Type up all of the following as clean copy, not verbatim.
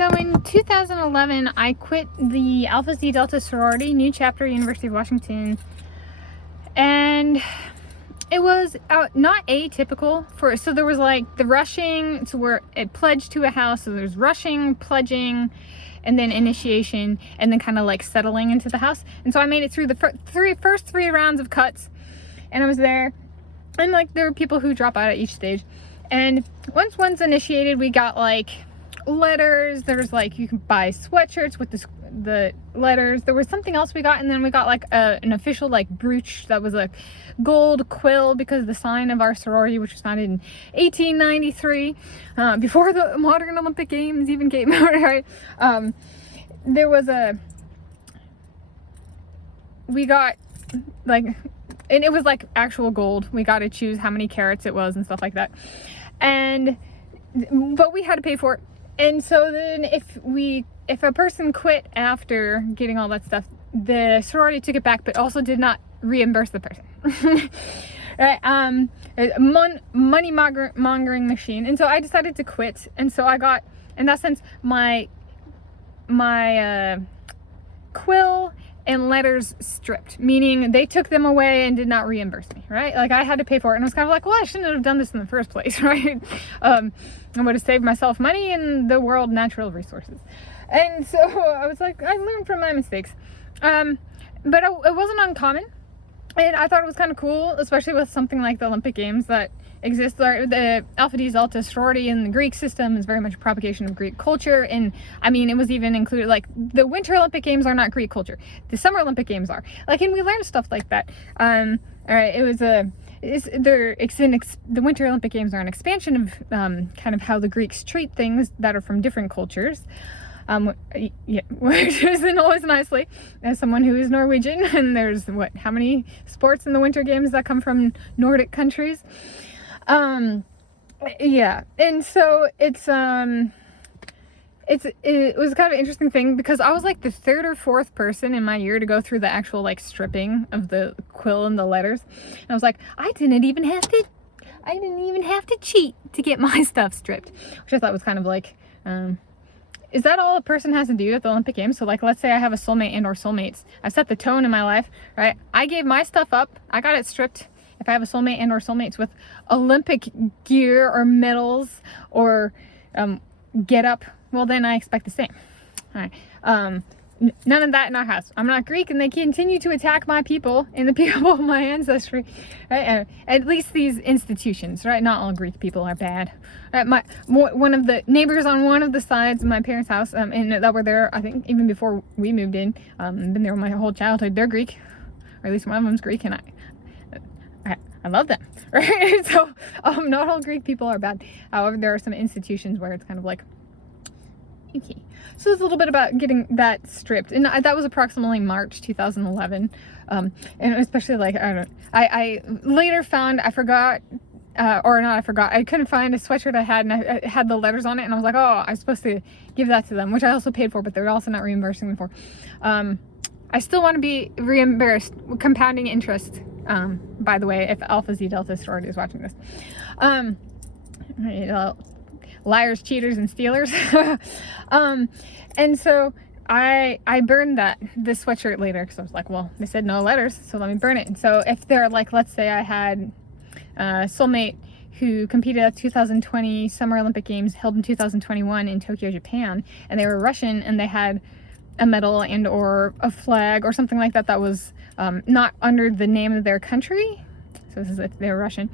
So in 2011, I quit the Alpha Zeta Delta sorority, new chapter, University of Washington, and it was not atypical for, so there was like the rushing, so where it pledged to a house, so there's rushing, pledging, and then initiation, and then kind of like settling into the house. And so I made it through the first three rounds of cuts, and I was there, and like there were people who drop out at each stage. And once one's initiated, we got like letters. There's like, you can buy sweatshirts with the letters. There was something else we got, and then we got like an official like brooch that was a gold quill, because the sign of our sorority, which was founded in 1893, before the modern Olympic Games even came out, right? There was we got like, and it was like actual gold. We got to choose how many carats it was and stuff like that. But we had to pay for it. And so then if a person quit after getting all that stuff, the sorority took it back, but also did not reimburse the person. Right? Money mongering machine. And so I decided to quit. And so I got, in that sense, my quill and letters stripped, meaning they took them away and did not reimburse me, right? Like I had to pay for it, and I was kind of like, well, I shouldn't have done this in the first place, right? I would have saved myself money and the world natural resources. And so I was like, I learned from my mistakes. But it wasn't uncommon, and I thought it was kind of cool, especially with something like the Olympic Games that exists. The Alpha Zeta Delta sorority in the Greek system is very much a propagation of Greek culture, and I mean, it was even included, like the Winter Olympic Games are not Greek culture, the Summer Olympic Games are, like, and we learned stuff like that. All right, it was the Winter Olympic Games are an expansion of kind of how the Greeks treat things that are from different cultures. Yeah, which isn't always nicely, as someone who is Norwegian, and there's how many sports in the Winter Games that come from Nordic countries. Yeah, and so it was kind of an interesting thing, because I was like the third or fourth person in my year to go through the actual like stripping of the quill and the letters, and I was like, I didn't even have to cheat to get my stuff stripped, which I thought was kind of like, is that all a person has to do at the Olympic Games? So like, let's say I have a soulmate and or soulmates. I set the tone in my life, right? I gave my stuff up. I got it stripped. If I have a soulmate and or soulmates with Olympic gear or medals or get up, well, then I expect the same. All right. None of that in our house. I'm not Greek, and they continue to attack my people and the people of my ancestry. Right? At least these institutions, right? Not all Greek people are bad. Right? One of the neighbors on one of the sides of my parents' house, and that were there, I think, even before we moved in, been there my whole childhood. They're Greek, or at least one of them's Greek, and I love them, right? So, not all Greek people are bad. However, there are some institutions where it's kind of like, okay. So it's a little bit about getting that stripped, and that was approximately March 2011, and especially like, I later found, I couldn't find a sweatshirt I had, and I had the letters on it, and I was like, oh, I was supposed to give that to them, which I also paid for, but they're also not reimbursing me for. I still want to be reimbursed, compounding interest, by the way, if Alpha Zeta Delta sorority is watching this. Liars, cheaters, and stealers. And so I burned this sweatshirt later, because I was like, well, they said no letters, so let me burn it. And so if they're like, let's say I had a soulmate who competed at the 2020 Summer Olympic Games held in 2021 in Tokyo, Japan, and they were Russian, and they had a medal and or a flag or something like that that was not under the name of their country, so this is if they were Russian,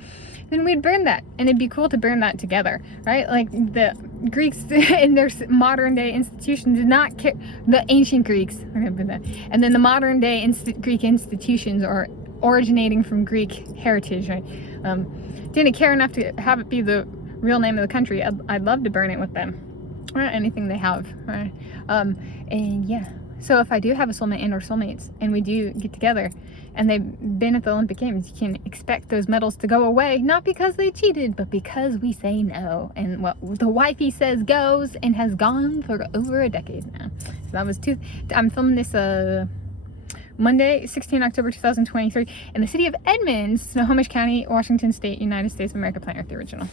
then we'd burn that, and it'd be cool to burn that together, right? Like the Greeks in their modern day institutions did not care, the ancient Greeks, and then the modern day Greek institutions are originating from Greek heritage, right? Didn't care enough to have it be the real name of the country. I'd love to burn it with them, or anything they have, right? And yeah, so if I do have a soulmate and or soulmates, and we do get together, and they've been at the Olympic Games, you can expect those medals to go away, not because they cheated, but because we say no. And what the wifey says goes, and has gone for over a decade now. So that was I'm filming this Monday, 16 October 2023, in the city of Edmonds, Snohomish County, Washington State, United States of America, Planet Earth, the original.